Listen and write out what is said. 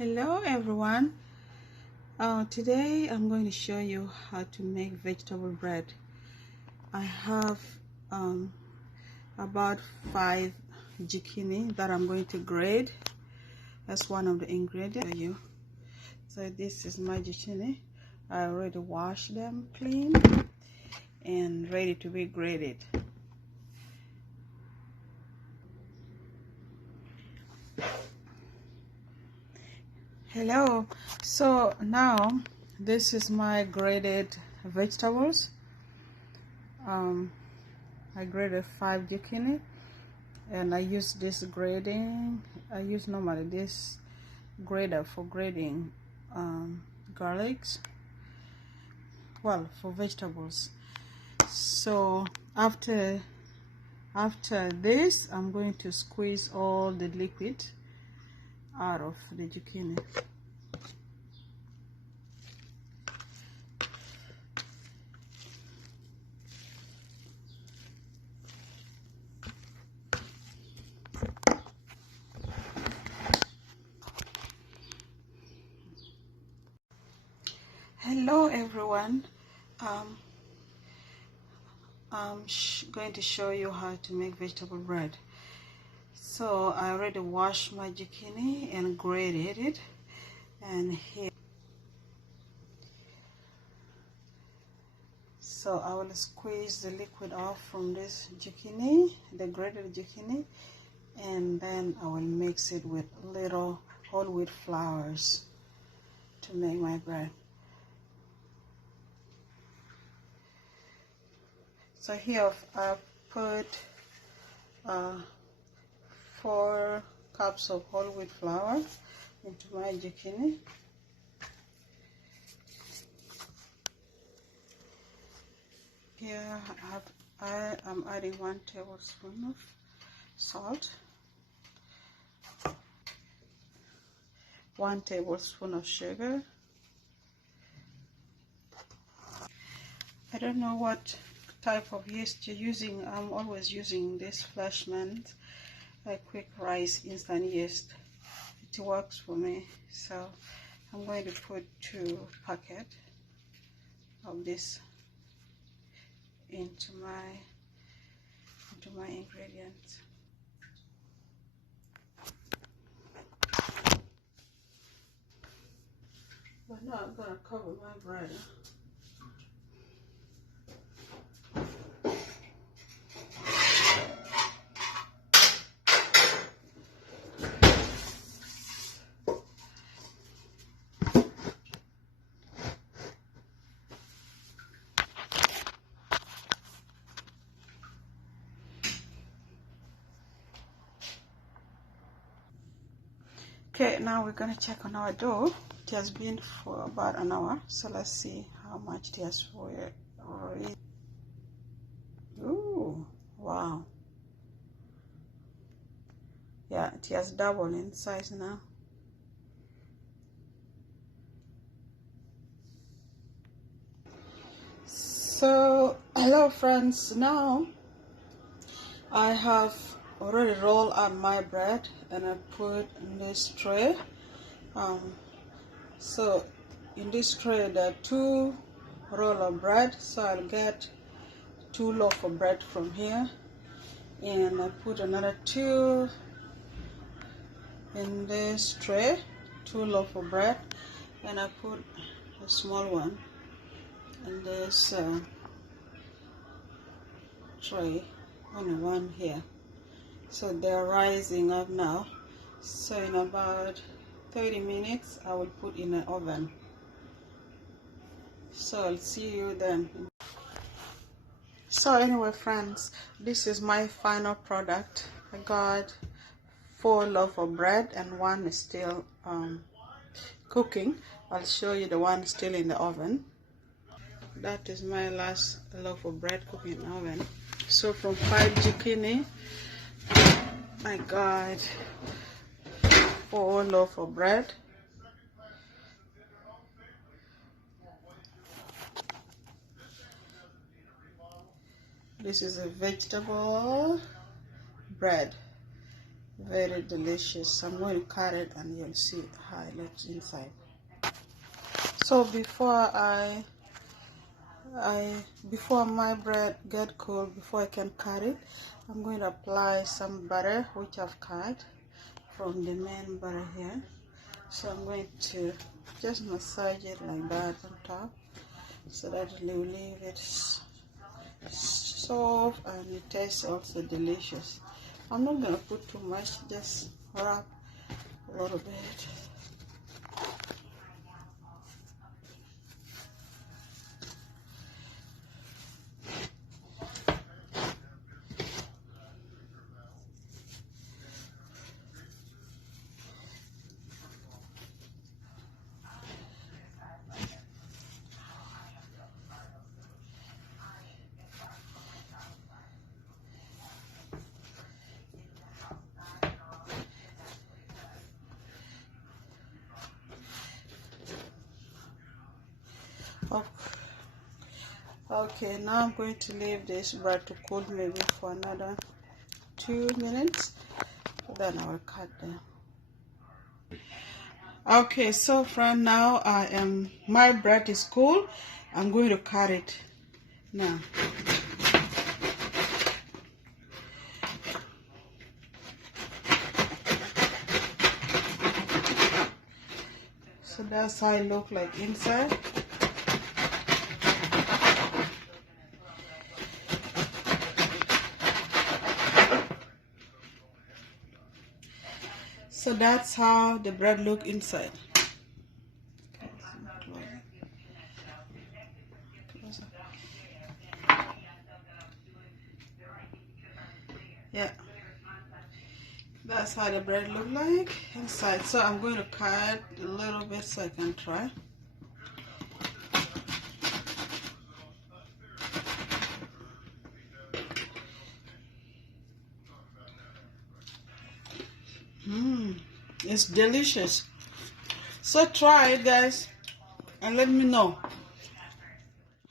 Hello everyone. Today I'm going to show you how to make vegetable bread. I have about 5 zucchini that I'm going to grate. That's one of the ingredients for you. So this is my zucchini. I already washed them clean and ready to be grated. Hello. So now this is my grated vegetables. I grated 5 zucchini and I use this grating. I use normally this grater for grating garlics, well, for vegetables. So after this, I'm going to squeeze all the liquid out of the zucchini. Hello everyone. I'm going to show you how to make vegetable bread. So I already washed my zucchini and grated it, and here, so I will squeeze the liquid off from this zucchini, the grated zucchini, and then I will mix it with little whole wheat flours to make my bread. So here I put 4 cups of whole wheat flour into my zucchini. Here I am adding 1 tablespoon of salt, 1 tablespoon of sugar. I don't know what type of yeast you're using. I'm always using this Flashman, a quick rice instant yeast. It works for me. So I'm going to put 2 packets of this into my ingredients. But now I'm gonna cover my bread. Okay, now we're gonna check on our dough. It has been for about an hour, so let's see how much it has already. Ooh, wow. Yeah, it has doubled in size now. So, hello friends, now I have already rolled out my bread and I put in this tray. So in this tray there are 2 rolls of bread, so I'll get 2 loaves of bread from here, and I put another 2 in this tray, 2 loaves of bread, and I put a small one in this tray, only one here. So they're rising up now. So in about 30 minutes I will put in an oven. So I'll see you then. So anyway friends, this is my final product. I got 4 loaves of bread and 1 is still cooking. I'll show you the one still in the oven. That is my last loaf of bread cooking in the oven. So from 5 zucchini I got 4 loaves of bread. This is a vegetable bread. Very delicious. I'm going to cut it and you'll see how it looks inside. So before before my bread get cold, before I can cut it, I'm going to apply some butter which I've cut from the main butter here. So I'm going to just massage it like that on top so that it will leave it soft and it tastes also delicious. I'm not going to put too much, just wrap a little bit. Okay, now I'm going to leave this bread to cool maybe for another 2 minutes. Then I will cut them. Okay, so friend, now my bread is cool. I'm going to cut it now. So that's how it looks like inside. So that's how the bread look inside. Yeah, that's how the bread look like inside. So I'm going to cut a little bit so I can try. It's delicious. So try it, guys, and let me know.